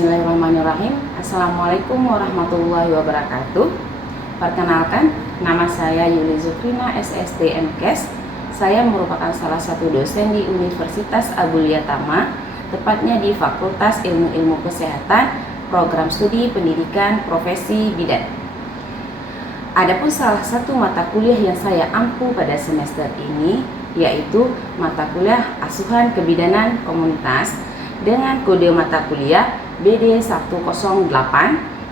Bismillahirrahmanirrahim. Assalamualaikum warahmatullahi wabarakatuh. Perkenalkan, nama saya Yuli Zukrina, SST MKes. Saya merupakan salah satu dosen di Universitas Abulia Tama, tepatnya di Fakultas Ilmu Kesehatan, Program Studi Pendidikan Profesi Bidan. Adapun salah satu mata kuliah yang saya ampu pada semester ini yaitu mata kuliah Asuhan Kebidanan Komunitas dengan kode mata kuliah BD108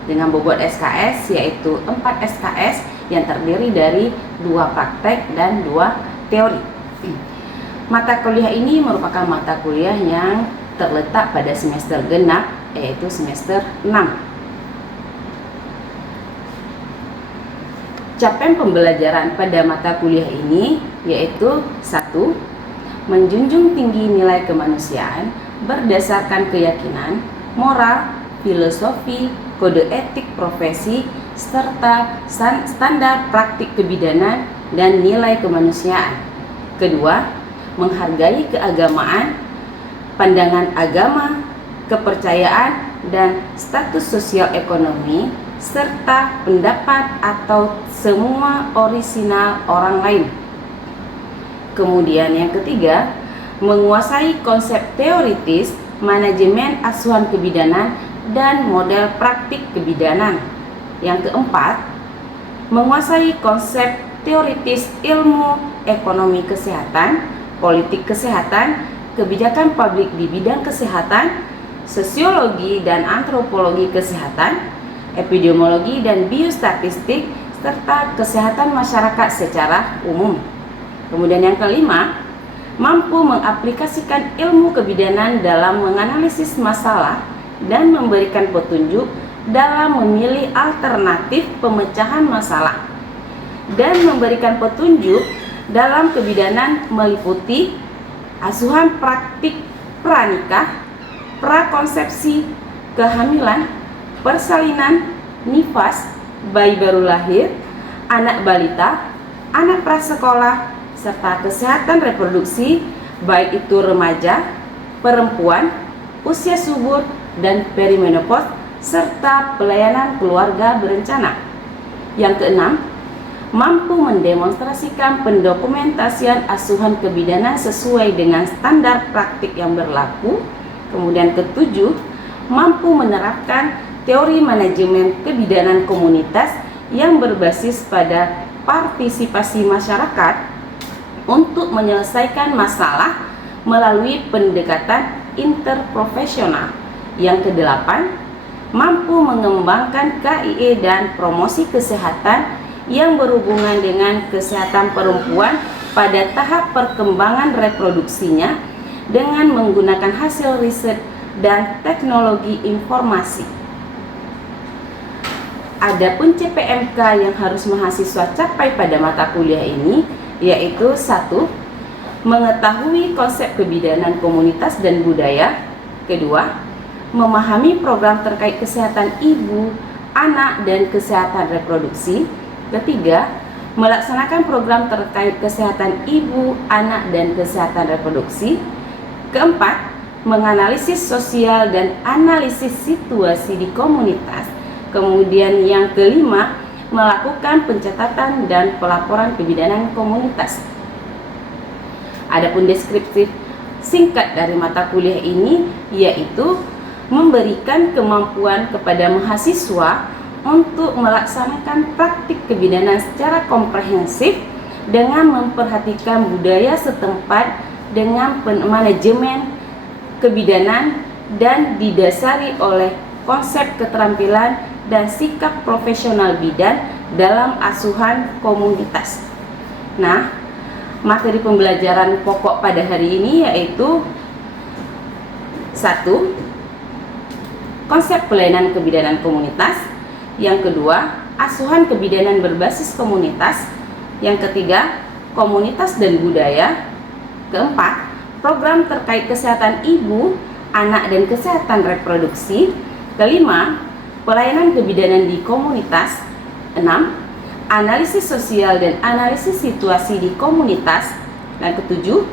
dengan bobot SKS yaitu 4 SKS yang terdiri dari 2 praktek dan 2 teori. Mata kuliah ini merupakan mata kuliah yang terletak pada semester genap yaitu semester 6. Capaian pembelajaran pada mata kuliah ini yaitu 1. Menjunjung tinggi nilai kemanusiaan berdasarkan keyakinan, moral, filosofi, kode etik profesi, serta standar praktik kebidanan dan nilai kemanusiaan. Kedua, menghargai keagamaan, pandangan agama, kepercayaan, dan status sosial ekonomi, serta pendapat atau semua orisinal orang lain. Kemudian yang ketiga, menguasai konsep teoritis, manajemen asuhan kebidanan, dan model praktik kebidanan. Yang keempat, menguasai konsep teoritis ilmu ekonomi kesehatan, politik kesehatan, kebijakan publik di bidang kesehatan, sosiologi dan antropologi kesehatan, epidemiologi dan biostatistik, serta kesehatan masyarakat secara umum. Kemudian yang kelima, mampu mengaplikasikan ilmu kebidanan dalam menganalisis masalah dan memberikan petunjuk dalam memilih alternatif pemecahan masalah, dan memberikan petunjuk dalam kebidanan meliputi asuhan praktik pranikah, prakonsepsi, kehamilan, persalinan, nifas, bayi baru lahir, anak balita, anak prasekolah, serta kesehatan reproduksi baik itu remaja, perempuan, usia subur, dan perimenopause, serta pelayanan keluarga berencana. Yang keenam, mampu mendemonstrasikan pendokumentasian asuhan kebidanan sesuai dengan standar praktik yang berlaku. Kemudian ketujuh, mampu menerapkan teori manajemen kebidanan komunitas yang berbasis pada partisipasi masyarakat untuk menyelesaikan masalah melalui pendekatan interprofesional. Yang kedelapan, mampu mengembangkan KIE dan promosi kesehatan yang berhubungan dengan kesehatan perempuan pada tahap perkembangan reproduksinya dengan menggunakan hasil riset dan teknologi informasi. Adapun CPMK yang harus mahasiswa capai pada mata kuliah ini yaitu 1. Mengetahui konsep kebidanan komunitas dan budaya. Kedua, memahami program terkait kesehatan ibu, anak, dan kesehatan reproduksi. Ketiga, melaksanakan program terkait kesehatan ibu, anak, dan kesehatan reproduksi. Keempat, menganalisis sosial dan analisis situasi di komunitas. Kemudian yang kelima, melakukan pencatatan dan pelaporan kebidanan komunitas. Adapun deskripsi singkat dari mata kuliah ini yaitu memberikan kemampuan kepada mahasiswa untuk melaksanakan praktik kebidanan secara komprehensif dengan memperhatikan budaya setempat dengan manajemen kebidanan dan didasari oleh konsep keterampilan dan sikap profesional bidan dalam asuhan komunitas. Nah, materi pembelajaran pokok pada hari ini yaitu 1. Konsep pelayanan kebidanan komunitas. Yang kedua, asuhan kebidanan berbasis komunitas. Yang ketiga, komunitas dan budaya. Keempat, program terkait kesehatan ibu, anak, dan kesehatan reproduksi. Kelima, pelayanan kebidanan di komunitas. 6. Analisis sosial dan analisis situasi di komunitas. Dan ketujuh,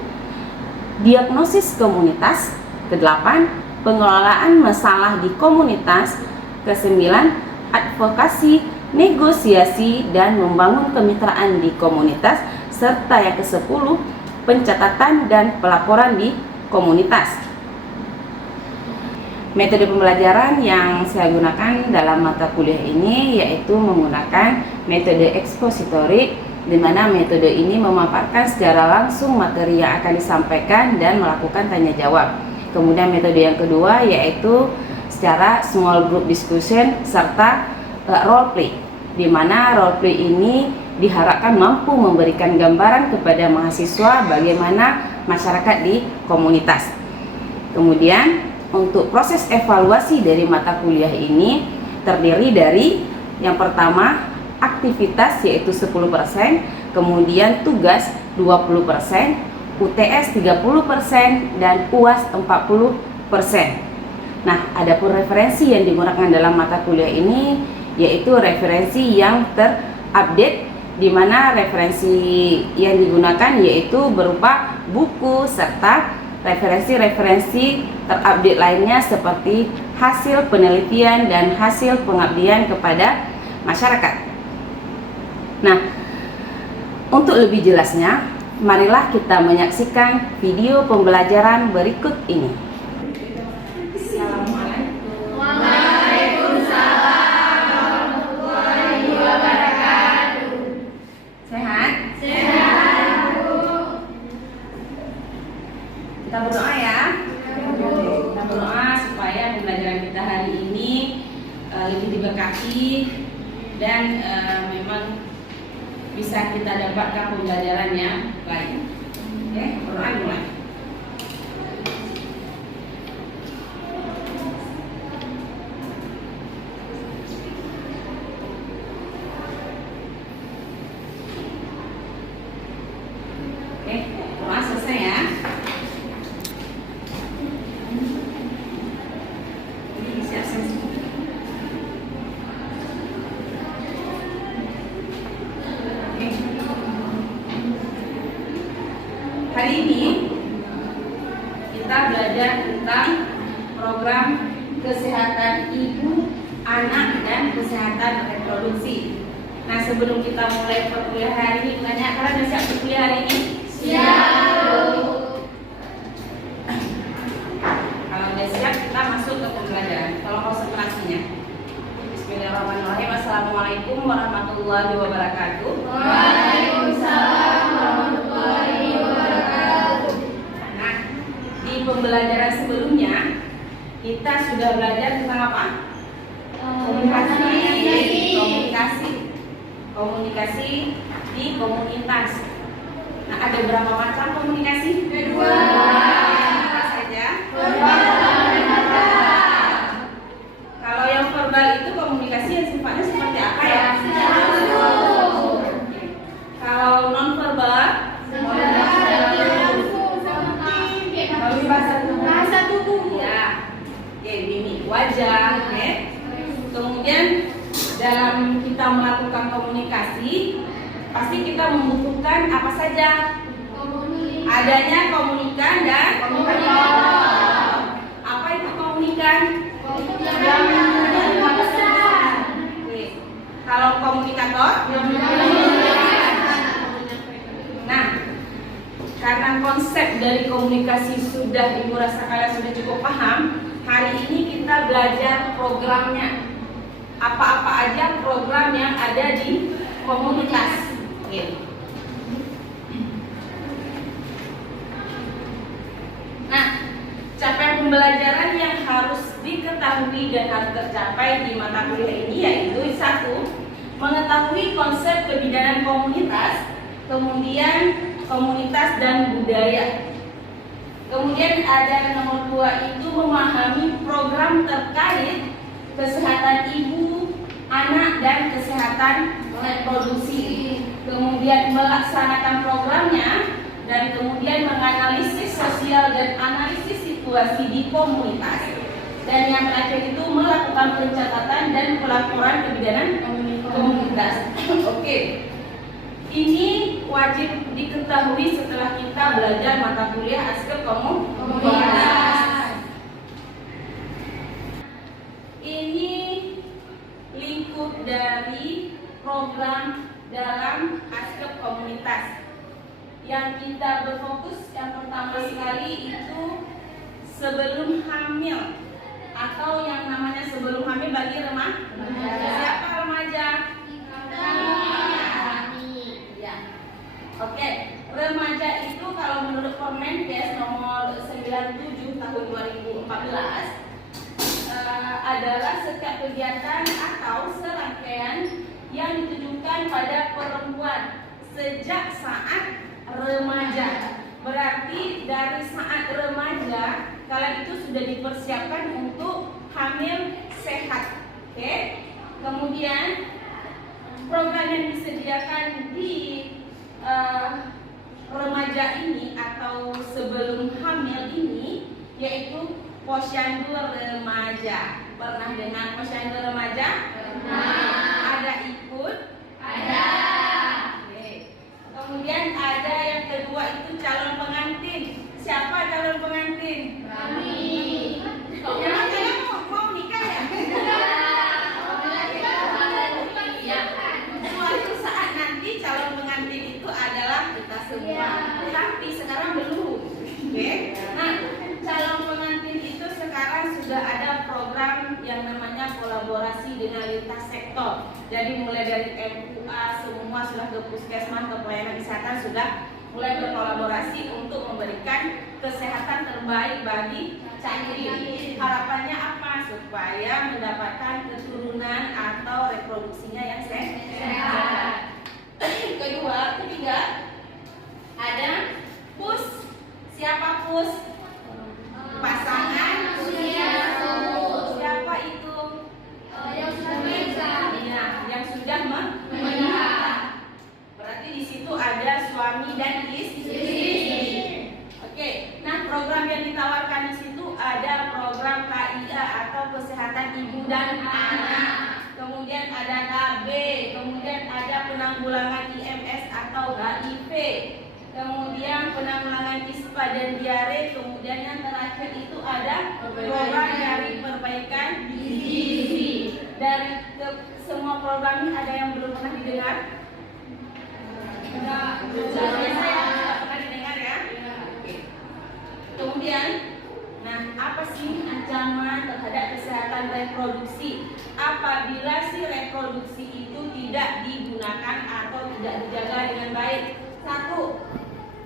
diagnosis komunitas. Kedelapan, pengelolaan masalah di komunitas. Kesembilan, advokasi, negosiasi, dan membangun kemitraan di komunitas. Serta yang ke-10, pencatatan dan pelaporan di komunitas. Metode pembelajaran yang saya gunakan dalam mata kuliah ini yaitu menggunakan metode ekspositori, di mana metode ini memaparkan secara langsung materi yang akan disampaikan dan melakukan tanya jawab. Kemudian metode yang kedua yaitu secara small group discussion serta role play, di mana role play ini diharapkan mampu memberikan gambaran kepada mahasiswa bagaimana masyarakat di komunitas. Kemudian untuk proses evaluasi dari mata kuliah ini terdiri dari yang pertama aktivitas yaitu 10%, kemudian tugas 20%, UTS 30%, dan UAS 40%. Nah, adapun referensi yang digunakan dalam mata kuliah ini yaitu referensi yang terupdate, di mana referensi yang digunakan yaitu berupa buku serta referensi-referensi terupdate lainnya seperti hasil penelitian dan hasil pengabdian kepada masyarakat. Nah, untuk lebih jelasnya, marilah kita menyaksikan video pembelajaran berikut ini. Assalamualaikum. Waalaikumsalam warahmatullahi wabarakatuh. Sehat? Sehat, Bu. Kita berdoa ya. Kita berdoa supaya pembelajaran kita hari ini lebih diberkati dan memang bisa kita dapatkan pembelajaran yang baik. Oke, berdoa mulai. Oke, doa selesai ya. Hari ini kita belajar tentang program kesehatan ibu, anak, dan kesehatan reproduksi. Nah, sebelum kita mulai perkuliahan hari ini, tanya kalian udah siap berkuliah hari ini? Siap. Kalau udah siap, kita masuk ke pembelajaran. Tolong konsentrasinya. Bismillahirrahmanirrahim. Assalamualaikum warahmatullahi wabarakatuh. Waalaikumsalam warahmatullahi wabarakatuh. Nah, di pembelajaran sebelumnya kita sudah belajar tentang apa? Komunikasi di komunitas. Nah, ada berapa macam komunikasi? Dua. Apa saja? Verbal dan non-verbal. Kalau yang verbal itu komunikasi yang sifatnya seperti apa ya? Langsung. Kalau non verbal Bahasa tubuh. ya, mimik wajah, oke. Kemudian dalam kita melakukan komunikasi, pasti kita membutuhkan apa saja? Adanya komunikan dan komunikator. Apa itu komunikan? Oke. Kalau komunikator? Nah, karena konsep dari komunikasi sudah Ibu rasa kalian sudah cukup paham, hari ini kita belajar programnya. Apa-apa aja program yang ada di komunitas. Oke. Nah, capaian pembelajaran yang harus diketahui dan harus tercapai di mata kuliah ini yaitu 1. Mengetahui konsep kebidanan komunitas, kemudian komunitas dan budaya. Kemudian ada nomor 2 itu memahami program terkait kesehatan ibu, anak, dan kesehatan reproduksi. Kemudian melaksanakan programnya dan kemudian menganalisis sosial dan analisis situasi di komunitas. Dan yang terakhir itu melakukan pencatatan dan pelaporan kebidanan komunitas. Oke. Ini wajib diketahui setelah kita belajar mata kuliah aspek komunitas. program dalam aspek komunitas. Yang kita berfokus yang pertama sekali itu sebelum hamil, atau yang namanya sebelum hamil bagi remaja. Siapa remaja? Ya. Oke, remaja itu kalau menurut Permenkes nomor 97 tahun 2014 adalah setiap kegiatan atau serangkaian yang ditujukan pada perempuan sejak saat remaja. Berarti dari saat remaja kala itu sudah dipersiapkan untuk hamil sehat. Oke. Kemudian program yang disediakan di remaja ini atau sebelum hamil ini yaitu posyandu remaja. Pernah dengar posyandu remaja? Pernah. Ada ikut? Ada. Oke. Kemudian ada yang kedua itu calon pengantin. Siapa calon pengantin? Kami. Emang kalian mau nikah ya? Ya. Suatu saat nanti calon pengantin itu adalah kita semua. Tapi sekarang belum. Oke. Nah, calon pengantin itu sekarang sudah ada program yang namanya kolaborasi dengan lintas sektor. Jadi mulai dari MUA semua sudah ke puskesmas, ke pelayanan kesehatan sudah mulai berkolaborasi untuk memberikan kesehatan terbaik bagi cairin. Harapannya apa? Supaya mendapatkan keturunan atau reproduksinya yang sehat. Ketiga, ada PUS. Siapa PUS? Pasangan usia subur. Siapa itu? Yang sudah menikah. Iya, yang sudah menikah. Berarti di situ ada suami dan istri. Oke. Nah, program yang ditawarkan di situ ada program KIA atau kesehatan ibu dan anak. Kemudian ada KB, kemudian ada penanggulangan IMS atau HIV. Kemudian penanggulangan ispa dan diare. Kemudian yang terakhir itu ada program dari perbaikan gizi. Dari semua program ini ada yang belum pernah didengar? Enggak. Saya pernah didengar ya. Kemudian, nah apa sih ancaman terhadap kesehatan reproduksi? Apabila si reproduksi itu tidak digunakan atau tidak dijaga dengan baik. Satu,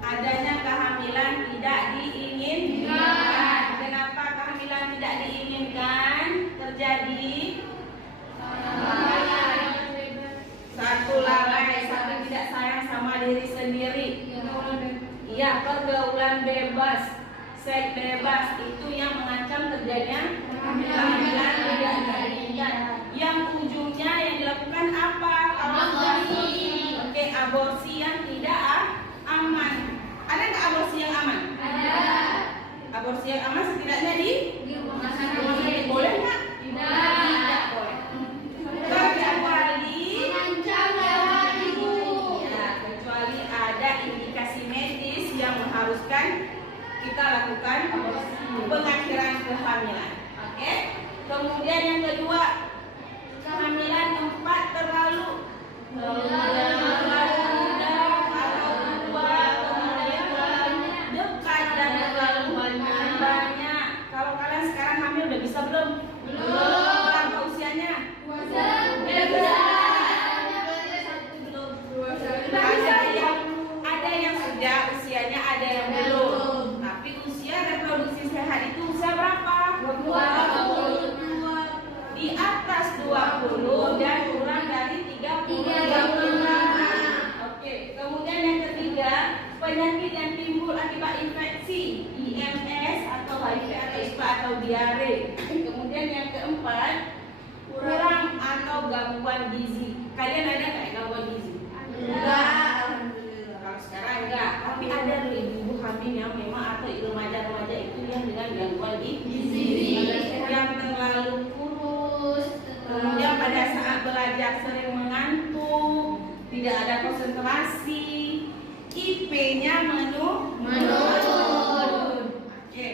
adanya kehamilan tidak diinginkan. Kenapa kehamilan tidak diinginkan terjadi? Satu, lalai, satu tidak sayang sama diri sendiri. Iya, pergaulan bebas, seks bebas itu yang mengancam terjadinya kehamilan tidak diinginkan. Yang ujungnya yang dilakukan apa? Aborsi. Oke, aborsi yang tidak aman. Ada nggak aborsi yang aman? Ada. Aborsi yang aman setidaknya di rumah sakit. Boleh nggak? Tidak boleh. Kecuali mengancam nyawa ibu. Ya, kecuali ada indikasi medis yang mengharuskan kita lakukan aborsi, pengakhiran kehamilan. Oke. Kemudian yang kedua, kehamilan tempat terlalu dekat dan terlalu banyak. Kalau kalian sekarang hamil udah bisa belum? Belum. Berapa usianya? Ada yang sudah usianya, ada yang belum. Tapi usia reproduksi sehat itu usia berapa? 20. Di atas 20 dan kurang dari 30. Oke. Kemudian yang ketiga, penyakit yang timbul akibat infeksi, IMS atau HIV atau ISPA atau diare. Kemudian yang keempat, kurang atau gangguan gizi. Kalian ada nggak gangguan gizi? Enggak. Kalau sekarang enggak. Tapi ada ibu hamil yang memang atau remaja-remaja itu yang dengan gangguan gizi, yang terlalu kurus. Kemudian pada saat belajar sering mengantuk, tidak ada konsentrasi, IP-nya menurun. Oke.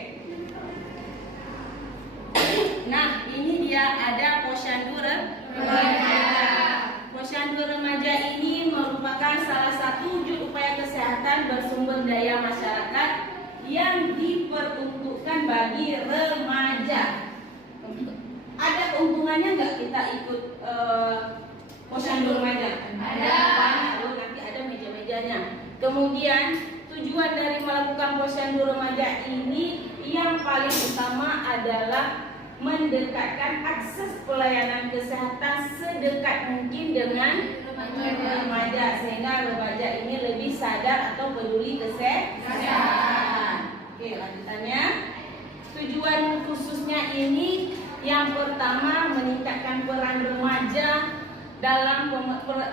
Nah, ini dia ada posyandu remaja. Posyandu remaja yang diperuntukkan bagi remaja. Ada keuntungannya nggak kita ikut posyandu remaja? Ada. Lalu nanti ada meja-mejanya. Kemudian tujuan dari melakukan posyandu remaja ini yang paling utama adalah mendekatkan akses pelayanan kesehatan sedekat mungkin dengan remaja, sehingga remaja ini lebih sadar atau peduli kesehatan. Oke, lanjutannya. Tujuan khususnya ini yang pertama meningkatkan peran remaja dalam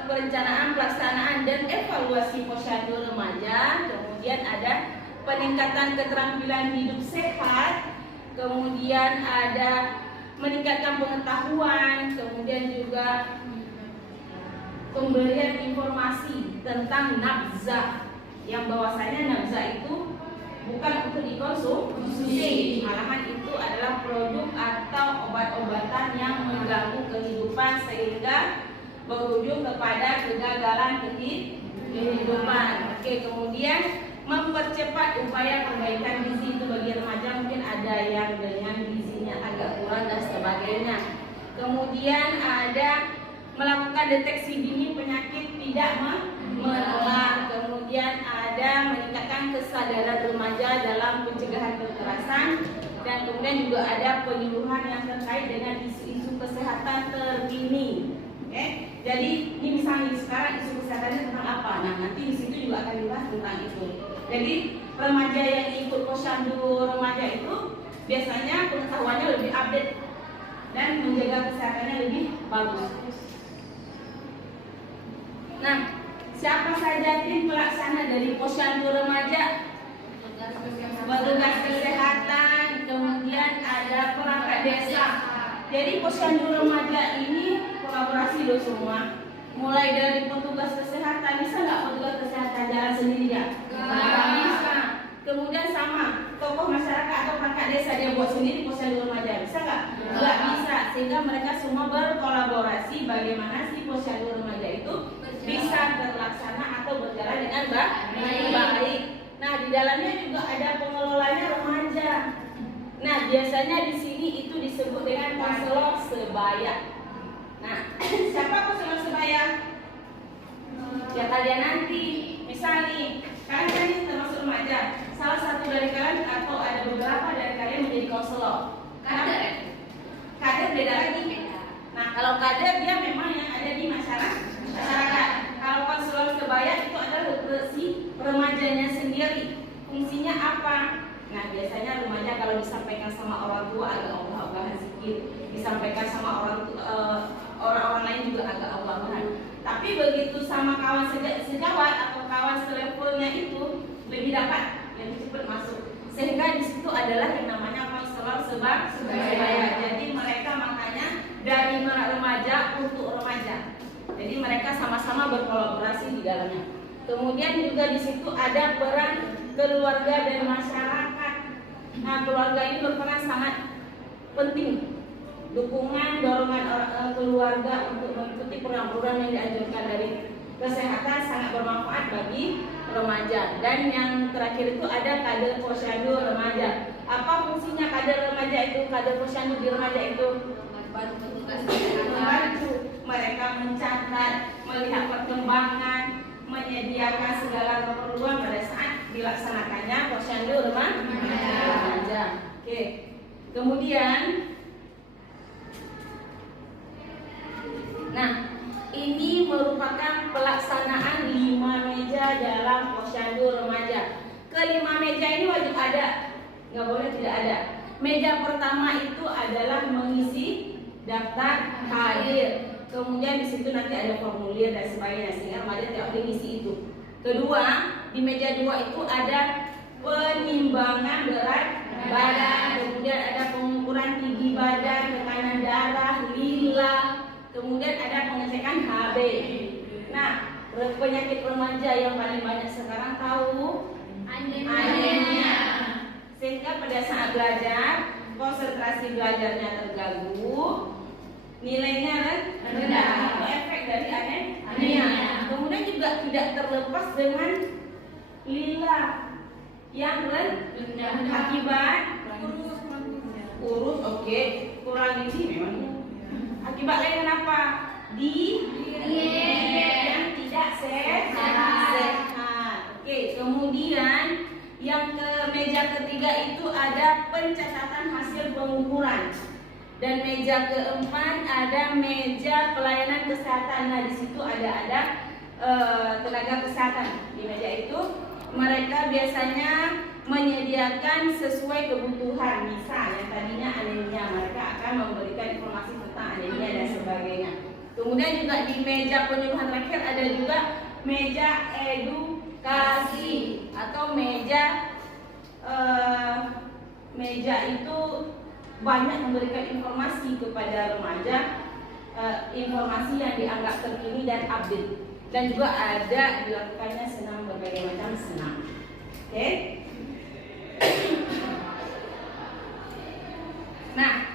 perencanaan, pelaksanaan dan evaluasi posyandu remaja. Kemudian ada peningkatan keterampilan hidup sehat. Kemudian ada meningkatkan pengetahuan, kemudian juga pemberian informasi tentang nafza, yang bahwasanya nafza itu bukan untuk dikonsumsi, malahan itu adalah produk atau obat-obatan yang mengganggu kehidupan sehingga berujung kepada kegagalan kehidupan. Oke, kemudian mempercepat upaya perbaikan gizi itu bagi remaja, mungkin ada yang dengan gizinya agak kurang dan sebagainya. Kemudian ada melakukan deteksi dini penyakit tidak menular. Kemudian ada meningkatkan kesadaran remaja dalam pencegahan kekerasan, dan kemudian juga ada penyuluhan yang terkait dengan isu-isu kesehatan terkini. Oke, jadi ini misalnya sekarang isu kesehatannya tentang apa? Nah, nanti di situ juga akan dibahas tentang itu. Jadi remaja yang ikut posyandu remaja itu biasanya pengetahuannya lebih update dan menjaga kesehatannya lebih bagus. Nah, siapa saja tim pelaksana dari posyandu remaja? Petugas kesehatan, kemudian ada perangkat desa. Jadi posyandu remaja ini kolaborasi loh semua. Mulai dari petugas kesehatan, bisa nggak petugas kesehatan jalan sendiri ya? Nggak bisa. Kemudian sama tokoh masyarakat atau perangkat desa dia buat sendiri posyandu remaja, bisa nggak? Nggak bisa. Sehingga mereka semua berkolaborasi bagaimana si posyandu remaja itu bisa terlaksana atau berjalan dengan baik. Nah, di dalamnya juga ada pengelolanya remaja. Nah, biasanya di sini itu disebut dengan konselor sebaya. Nah, siapa konselor sebaya? Ya kalian nanti. Misal nih, kalian ini termasuk remaja. Salah satu dari kalian atau ada beberapa dari kalian menjadi konselor. Kader beda lagi. Nah, kalau kader dia memang yang ada di masyarakat. Kalau konselor sebaya itu adalah si remajanya sendiri. Fungsinya apa? Nah, biasanya remaja kalau disampaikan sama orang tua agak ogah-ogahan sedikit, disampaikan sama orang-orang lain juga agak ogah-ogahan. Tapi begitu sama kawan sejawat atau kawan selevelnya itu lebih dapat, lebih cepat masuk. Sehingga di situ adalah yang namanya konselor sebaya. Jadi mereka makanya dari remaja untuk remaja. Jadi mereka sama-sama berkolaborasi di dalamnya. Kemudian juga di situ ada peran keluarga dan masyarakat. Nah, keluarga ini berperan sangat penting. Dukungan, dorongan keluarga untuk mengikuti program-program yang dianjurkan dari kesehatan sangat bermanfaat bagi remaja. Dan yang terakhir itu ada kader posyandu remaja. Apa fungsinya kader remaja itu? Kader posyandu di remaja itu membantu mereka mencatat, melihat perkembangan, menyediakan segala keperluan pada saat dilaksanakannya posyandu remaja. Oke. Kemudian, nah, ini merupakan pelaksanaan 5 meja dalam posyandu remaja. Kelima meja ini wajib ada, nggak boleh tidak ada. Meja pertama itu adalah mengisi daftar hadir. Kemudian di situ nanti ada formulir dan sebagainya, sehingga remaja tidak boleh ngisi itu. Kedua, di meja 2 itu ada penimbangan berat badan, kemudian ada pengukuran tinggi badan, tekanan darah, lila, kemudian ada pengecekan HB. Nah, penyakit remaja yang paling banyak sekarang tahu anemia. Sehingga pada saat belajar, konsentrasi belajarnya terganggu, nilainya rendah. Itu efek dari anemia. Kemudian juga tidak terlepas dengan lila. yang rendah. Akibat kurus, oke, kurang gizi memang. Akibat lain kenapa? Yang tidak sehat. Oke, kemudian yang ke meja ketiga itu ada pencatatan hasil pengukuran. Dan meja keempat ada meja pelayanan kesehatan. Nah, di situ ada tenaga kesehatan. Di meja itu mereka biasanya menyediakan sesuai kebutuhan. Misal yang tadinya anemia, mereka akan memberikan informasi tentang anemia dan sebagainya. Kemudian juga di meja penyuluhan terakhir ada juga meja edukasi atau meja itu banyak memberikan informasi kepada remaja, informasi yang dianggap terkini dan update. Dan juga ada dilakukannya senam, berbagai macam senam. Oke. Nah,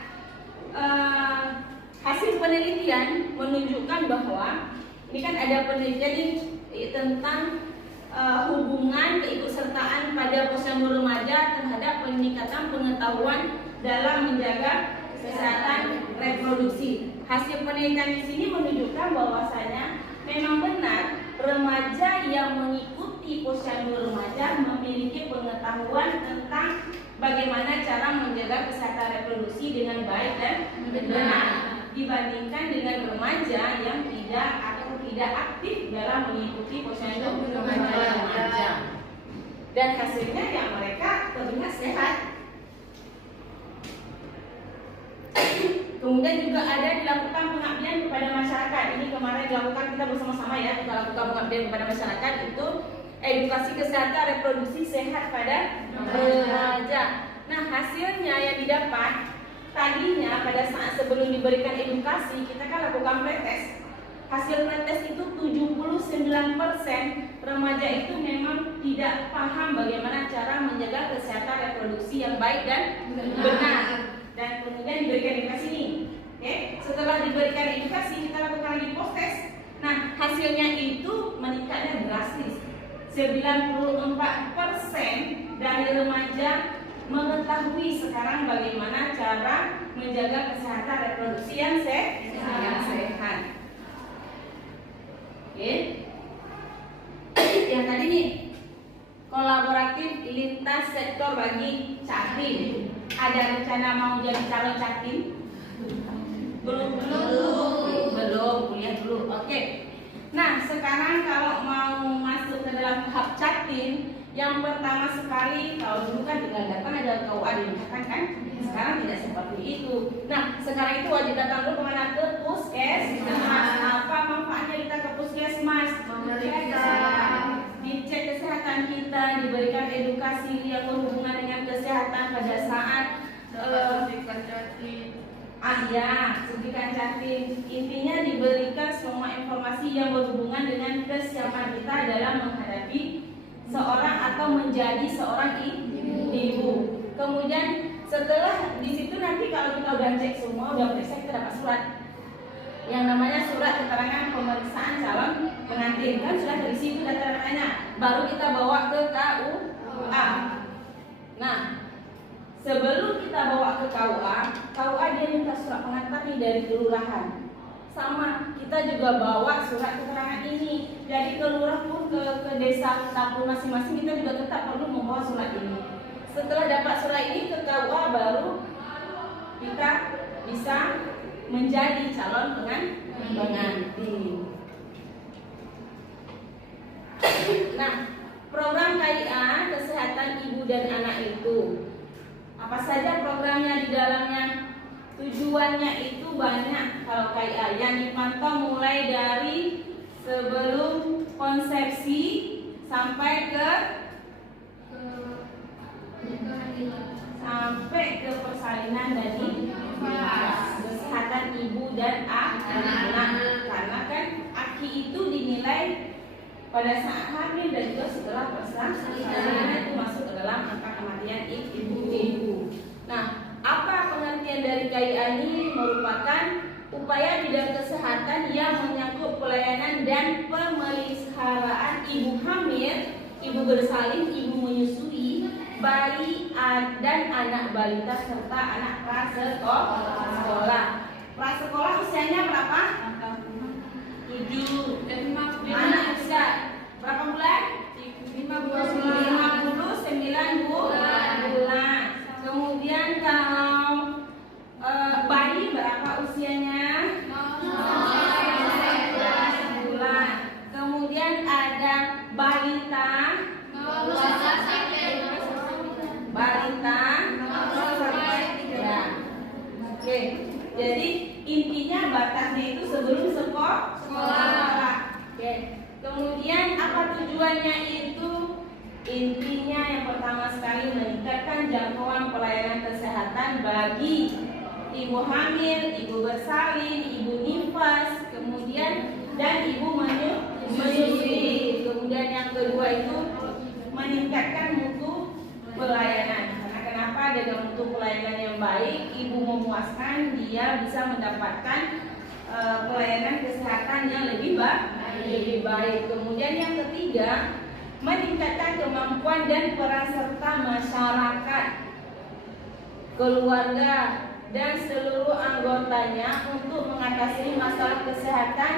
hasil penelitian menunjukkan bahwa ini kan ada penelitian tentang hubungan keikutsertaan pada posyandu remaja terhadap peningkatan pengetahuan dalam menjaga kesehatan reproduksi. Hasil penelitian di sini menunjukkan bahwasanya memang benar remaja yang mengikuti posyandu remaja memiliki pengetahuan tentang bagaimana cara menjaga kesehatan reproduksi dengan baik dan benar dibandingkan dengan remaja yang tidak aktif dalam mengikuti posyandu remaja. Dan hasilnya ya mereka terlihat sehat. Kemudian juga ada dilakukan pengabdian kepada masyarakat. Ini kemarin dilakukan kita bersama-sama ya, kita lakukan pengabdian kepada masyarakat itu edukasi kesehatan reproduksi sehat pada remaja. Nah, hasilnya yang didapat tadinya pada saat sebelum diberikan edukasi kita kan lakukan pretest. Hasil pretest itu 79% remaja itu memang tidak paham bagaimana cara menjaga kesehatan reproduksi yang baik dan benar. Dan kemudian diberikan edukasi ini. Oke, setelah diberikan edukasi kita lakukan lagi post test. Nah, hasilnya itu meningkatnya drastis. 94% dari remaja mengetahui sekarang bagaimana cara menjaga kesehatan reproduksi yang sehat. Oke. Yang tadi nih kolaboratif lintas sektor bagi Caktim. Ada rencana mau jadi calon Caktim? Belum, kuliah dulu. Oke. Nah, sekarang kalau mau masuk ke dalam tahap Caktim, yang pertama sekali kalau dulu kan tinggal datang ada KUA dinyatakan kan? Sekarang tidak seperti itu. Nah, sekarang itu wajib datang dulu kemana? Ke puskesmas. Apa manfaatnya kita ke puskesmas? Dicek kesehatan kita, diberikan edukasi yang berhubungan dengan kesehatan pada saat suntikan Caktim. Intinya diberikan semua informasi yang berhubungan dengan kesiapan kita dalam menghadapi seorang atau menjadi seorang ibu. Kemudian setelah di situ nanti kalau kita udah cek semua, udah periksa, kita dapat surat yang namanya surat keterangan pemeriksaan calon pengantin. Kan sudah terisi itu data-datanya, baru kita bawa ke KUA. Nah, sebelum kita bawa ke KUA dia minta surat pengantar nih dari kelurahan. Sama, kita juga bawa surat keterangan ini dari kelurahan pun ke desa kampung masing-masing, kita juga tetap perlu membawa surat ini. Setelah dapat surat ini ke KUA baru kita bisa menjadi calon pengantin. Nah, program KIA kesehatan ibu dan anak itu apa saja programnya di dalamnya? Tujuannya itu banyak. Kalau KIA yang dipantau mulai dari sebelum konsepsi sampai ke persalinan dan kesehatan ibu dan anak. Karena kan AKI itu dinilai pada saat hamil dan juga setelah persalinan itu masuk ke dalam angka kematian ibu. Nah, apa pengertian dari KIA ini? Merupakan upaya bidang kesehatan yang menyangkut pelayanan dan pemeliharaan ibu hamil, ibu bersalin, ibu menyusui, bayi dan anak balita serta anak prasekolah. Prasekolah usianya berapa? 7. Anak usia berapa bulan? 59 bulan. Kemudian kalau bayi berapa usianya? 11 bulan. Kemudian ada balita. Ya. Oke. Jadi intinya batasnya itu sebelum sekolah. Oke. Kemudian apa tujuannya itu? Intinya yang pertama sekali meningkatkan jangkauan pelayanan kesehatan bagi ibu hamil, ibu bersalin, ibu nifas, kemudian dan ibu menyusui. Kemudian yang kedua itu meningkatkan mutu pelayanan. Karena kenapa? Dengan mutu pelayanan yang baik, ibu memuaskan, dia bisa mendapatkan pelayanan kesehatan yang lebih baik. Kemudian yang ketiga, meningkatkan kemampuan dan peran serta masyarakat, keluarga, dan seluruh anggotanya untuk mengatasi masalah kesehatan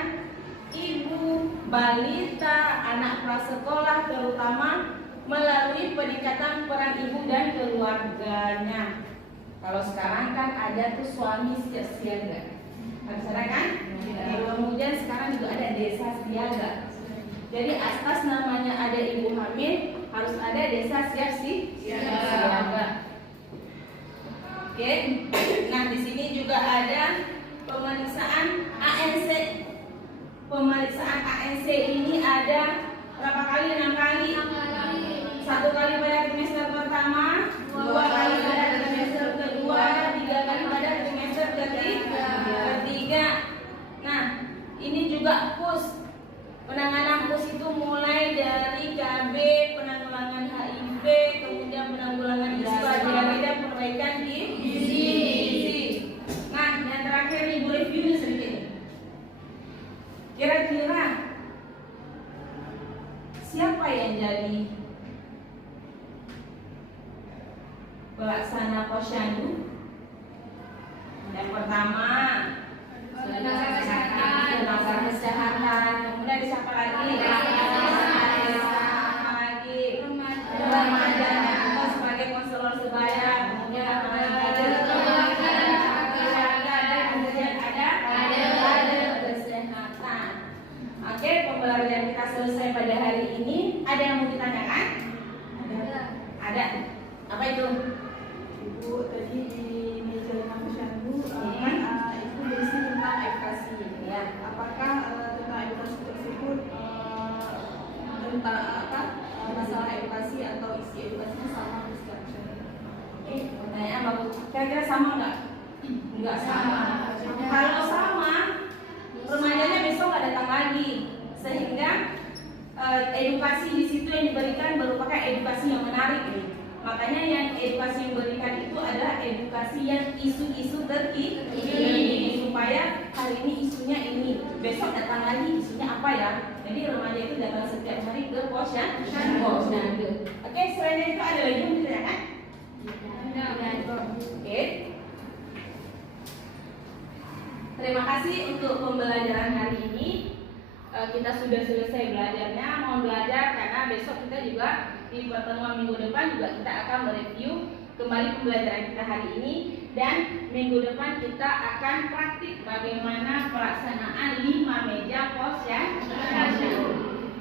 ibu, balita, anak prasekolah, terutama melalui peningkatan peran ibu dan keluarganya. Kalau sekarang kan ada tuh suami siaga, ada kan? Kemudian sekarang juga ada desa siaga. Jadi atas namanya ada ibu hamil, harus ada desa siaga. Oke. Nah, di sini juga ada pemeriksaan ANC. Pemeriksaan ANC ini ada berapa kali? 6 kali. 1 kali pada trimester pertama, 2 kali pada trimester kedua, 3 kali pada trimester ketiga. Nah, ini juga PUS. Penanganan PUS itu mulai dari KB, penanggulangan HIV, kemudian penanggulangan ispa, diare, dan perbaikan gizi. Nah, yang terakhir ibu review sedikit. Kira-kira siapa yang jadi pelaksana posyandu? Yang pertama tenaga kesehatan, kemudian siapa lagi? Remaja atau sebagai konselor sebaya, kemudian apa lagi? Keluarga, dan kemudian ada kesehatan. Oke, pembelajaran kita selesai pada hari ini. Ada yang mau ditanyakan? Ada. Apa itu? Ibu, tadi di meja 5 posyandu itu berisi tentang edukasi. Ya. Apakah tentang edukasi tersebut tentang masalah edukasi atau isi edukasinya sama dengan setiap posyandu? Pertanyaan bagus. Kira-kira sama nggak? Nggak sama. Kalau sama, remajanya besok nggak datang lagi, sehingga edukasi di situ yang diberikan merupakan edukasi yang menarik. Makanya yang edukasi yang diberikan itu adalah edukasi yang isu-isu terkini, supaya hari ini isunya ini, besok datang lagi isunya apa ya. Jadi remaja itu datang setiap hari ke posyandu. Oke, selain itu ada lagi yang ditanyakan? Oke. Terima kasih untuk pembelajaran hari ini. Kita sudah selesai belajarnya. Mohon belajar karena besok kita juga di pertemuan minggu depan juga kita akan mereview kembali pembelajaran kita hari ini, dan minggu depan kita akan praktik bagaimana pelaksanaan 5 meja posyandu.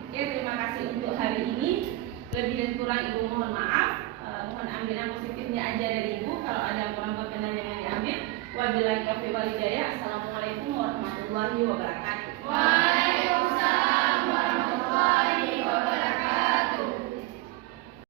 Oke, terima kasih untuk hari ini. Lebih dan kurang ibu mohon maaf. Mohon ambilan positifnya aja dari ibu. Kalau ada kurang berkenan yang diambil. Wabillahi taufiq wal hidayah. Assalamualaikum warahmatullahi wabarakatuh.